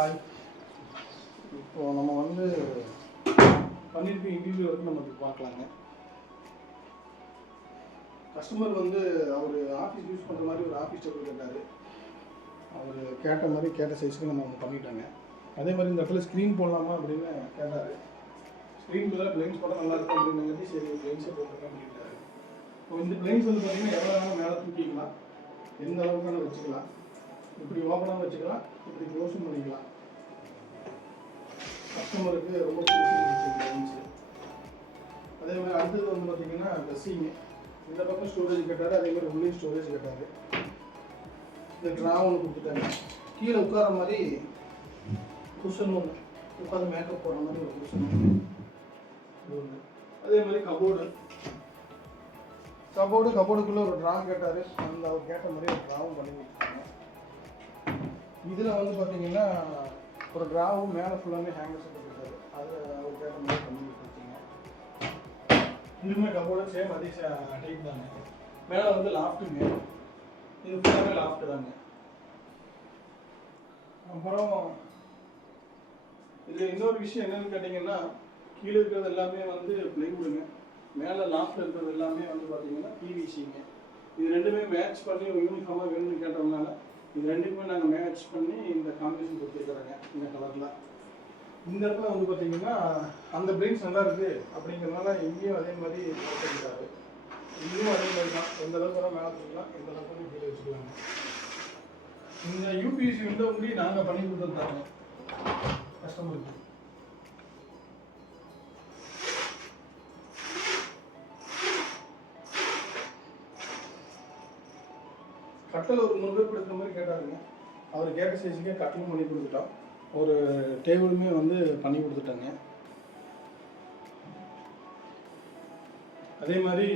Hi. இப்போது நம்ம வந்து பண்ணியிருக்க இன்டர்வியூ வரைக்கும் நமக்கு பார்க்கலாங்க. கஸ்டமர் வந்து அவர் ஆஃபீஸ் யூஸ் பண்ணுற மாதிரி ஒரு ஆஃபீஸ் டேபிள் கேட்டார். அவர் கேட்ட மாதிரி கேட்ட சைஸுக்கு நம்ம ஒன்று பண்ணிட்டாங்க. அதே மாதிரி இந்த இடத்துல ஸ்க்ரீன் போடலாமா அப்படின்னு கேட்டார். ஸ்க்ரீன் பதிலாக பிளைன்ஸ் போட்டால் நல்லாயிருக்கும் அப்படின்னாங்க. சரி பிளைன்ஸை போட்டுருக்கேன் அப்படின்ட்டாரு. இப்போ இந்த பிளைன்ஸ் வந்து பார்த்தீங்கன்னா எவ்வளோ வேணாலும் மேலே தூக்கிக்கலாம், எந்த அளவுக்கு வேணாலும் வச்சுக்கலாம். இப்படி ஓப்பனாக வச்சுக்கலாம், இப்படி க்ளோஸும் பண்ணிக்கலாம். கஸ்டமருக்கு ரொம்ப பிடிச்சிருந்துச்சு பிளைன்ஸு. அதே மாதிரி அடுத்தது வந்து பார்த்தீங்கன்னா ட்ரெஸ்ஸிங்கு. இந்த பக்கம் ஸ்டோரேஜ் கேட்டார், அதே மாதிரி உள்ளே ஸ்டோரேஜ் கேட்டார். இந்த ட்ரா ஒன்று கொடுத்துட்டாங்க. கீழே உட்கார மாதிரி குஷன் ஒன்று, உட்காந்து மேக்கப் போடுற மாதிரி ஒரு குஷன் ஒன்று. அதே மாதிரி கபோர்டுக்குள்ளே ஒரு ட்ரா கேட்டார். அந்த அவர் கேட்ட மாதிரி ஒரு ட்ராவும் பண்ணி கொடுத்துருக்காங்க. இதில் வந்து பார்த்தீங்கன்னா ஒரு ட்ராவும் மேலே ஃபுல்லாமே ஹேங்கர்ஸ் கொடுத்துருக்காரு. அதில் அவர் கேட்ட மாதிரி பண்ணி கொடுத்துருக்கீங்க. இதுவுமே கபோர்டு சேம் அதே டைப் தாங்க. மேலே வந்து லாஃப்ட்டுங்க, இது ஃபுல்லாமே லாஃப்ட்டு தாங்க. அப்புறம் இதில் இன்னொரு விஷயம் என்னென்னு கேட்டிங்கன்னா, கீழே இருக்கிறது எல்லாமே வந்து பிளைவுடுங்க, மேலே லாஃப்ட் இருக்கிறது எல்லாமே வந்து பார்த்தீங்கன்னா பிவிசிங்க. இது ரெண்டுமே மேட்ச் பண்ணி யூனிஃபார்மாக வேணும்னு கேட்டதுனால இது ரெண்டுக்குமே நாங்கள் மேட்ச் பண்ணி இந்த காம்பினேஷன் கொடுத்துருக்குறோங்க. இந்த கலரில் இந்த இடத்துல வந்து பார்த்தீங்கன்னா அந்த பிளைன்ஸ் நல்லா இருக்குது அப்படிங்கிறதுனால இங்கேயும் அதே மாதிரி கொடுத்துருக்காரு. இதுவும் அதே மாதிரி தான், எந்த அளவுக்கு வர மேலே வச்சுக்கலாம், எந்த அளவுக்கு கீழே வச்சுக்கலாங்க. இந்த யூபிஎஸ்சி விண்டோ முடி நாங்கள் பண்ணி கொடுத்துருந்தாங்க கஸ்டமருக்கு. கட்டில் ஒரு 100 பேர் கொடுக்குற மாதிரி கேட்டாருங்க. அவர் கேட்ட சைஸுக்கே கட்டிலும் பண்ணி கொடுத்துட்டோம். ஒரு டேபிளுமே வந்து பண்ணி கொடுத்துட்டாங்க. அதே மாதிரி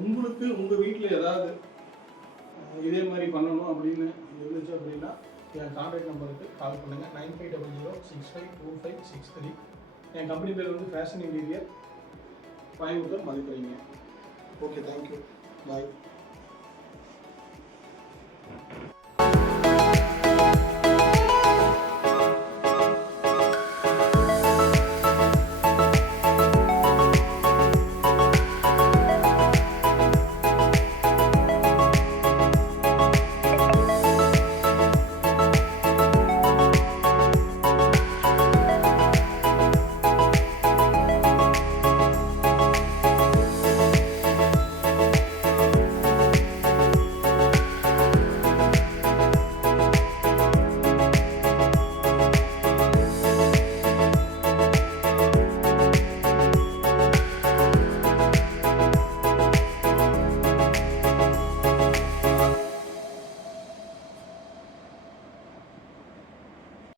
உங்களுக்கு உங்கள் வீட்டில் ஏதாவது இதே மாதிரி பண்ணணும் அப்படின்னு இருந்துச்சு அப்படின்னா என் கான்டாக்ட் நம்பருக்கு கால் பண்ணுங்கள். 9500652563. என் கம்பெனி பேர் வந்து ஃபேஷன் இன்டீரியர், கோயம்புத்தூர், மதிப்பீங்க. ஓகே, தேங்க்யூ, பாய்.